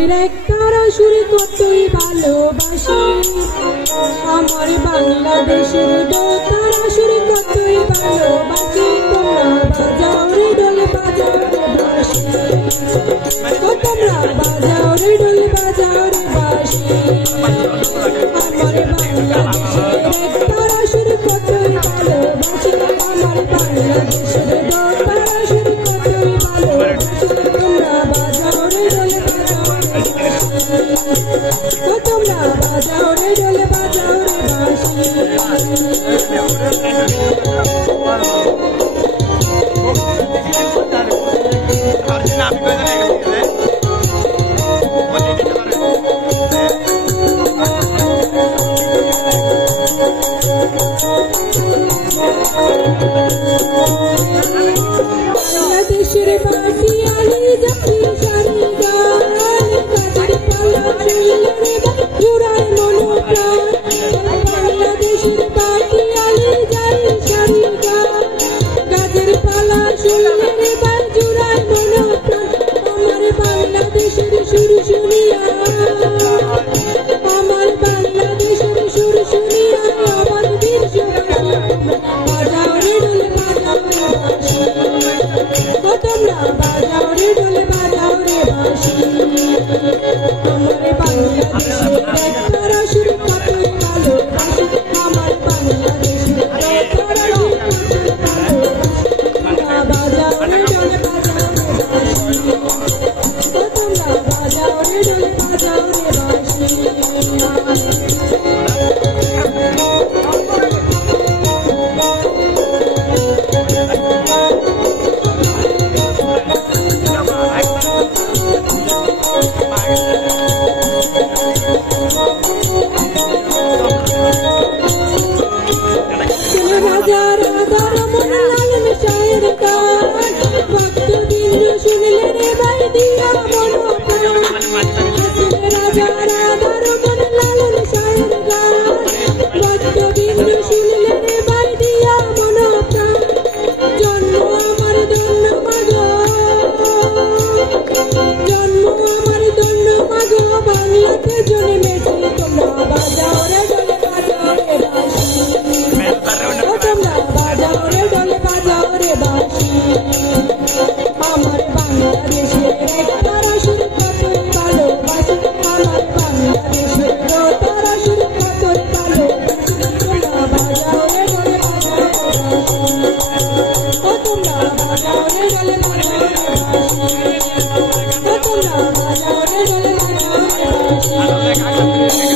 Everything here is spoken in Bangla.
দেশের একতারা সুরে কতই ভালোবাসি আমার বাংলাদেশের দোতারা সুরে কতই ভালোবাসি তোমরা বাজাও রে ঢোল বাজাও রে বাঁশি তোমরা বাজাও রে ঢোল বাজাও রে বাঁশি আমার বাংলাদেশের একতারা সুরে কতই ভালোবাসি আমার বাংলাদেশের দোতারা সুরে কতই ভালোবাসি তোমরা বাজাও রে ঢোল তোমরা বাজাও রে ঢোল বাজাও রে বাঁশি বাংলাদেশের মাটি আলি জাতি সারি গান কাজের পালা শুনলে জুড়ায় মনোপ্রাণ বাংলাদেশের মাটি আলি জাতি সারি গান কাজের পালা শুনলে জুড়ায় মনোপ্রাণ আমার বাংলাদেশের সুর শুনিয়া আমার বাংলাদেশের সুর শুনিয়া আমার বীর বাজাও রে ঢোল বাজাও রে বাঁশি তোমরা বাজাও রে ঢোল বাজাও রে বাঁশি আমার বাংলাদেশের একতারা সুর কতই ভালোবাসি আমার বাংলাদেশের একতারা সুর কতই ভালোবাসি তোমরা বাজাও রে ঢোল বাজাও রে বাঁশি তোমরা বাজাও রে ঢোল বাজাও রে বাঁশি রাজার আদার মন লালন শায়ের গান ভক্তবৃন্দ শুনলে রে ভাই দিয়া মন রাজার আদার মন লালন শায়ের গান ভক্তবৃন্দ শুনলে রে ভাই দিয়া মন জন্ম আমার ধন্য মাগো জন্ম আমার ধন্য মাগো বাংলাতে জন্মেছি তোমরা বাজাও রে ঢোল বাজাও রে বাঁশি তোমরা বাজাও রে ঢোল বাজাও রে বাঁশি আমার বাংলাদেশের একতারা সুর কতই ভালোবাসি আমার বাংলাদেশের দোতারা সুর কতই ভালোবাসি তোমরা বাজাও রে ঢোল বাজাও রে বাঁশি তোমরা বাজাও রে ঢোল বাজাও রে বাঁশি তোমরা বাজাও রে ঢোল বাজাও রে বাঁশি